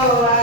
So, uh,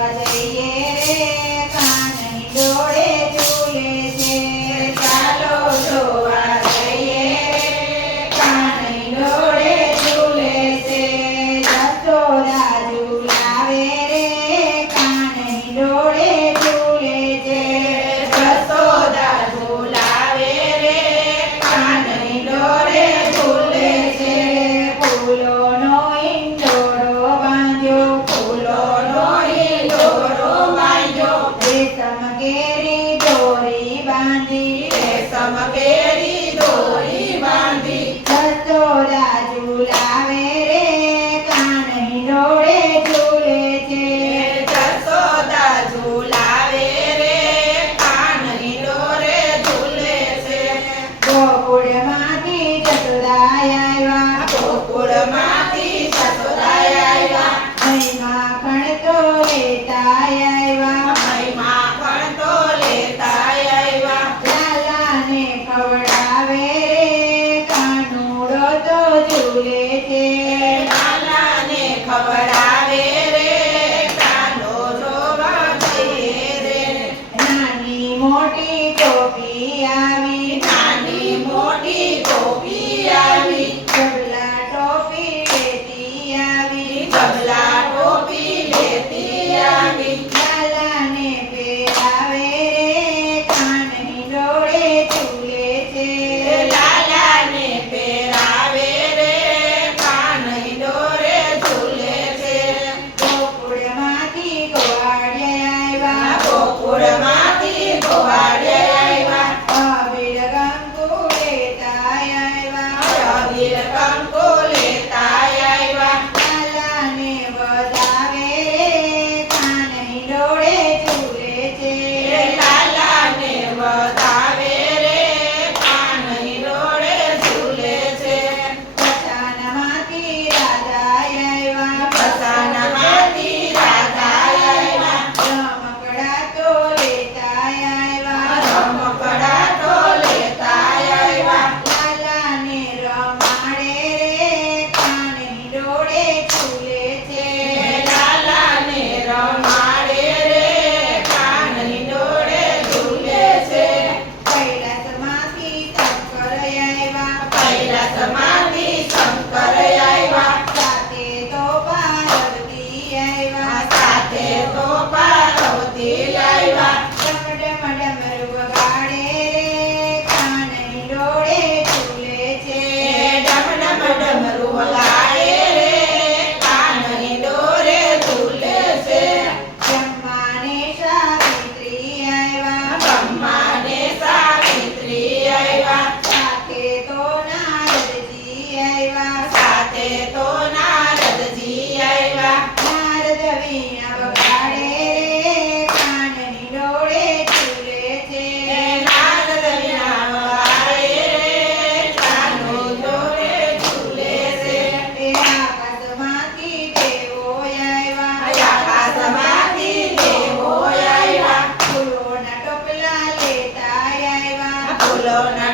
What am I? Lord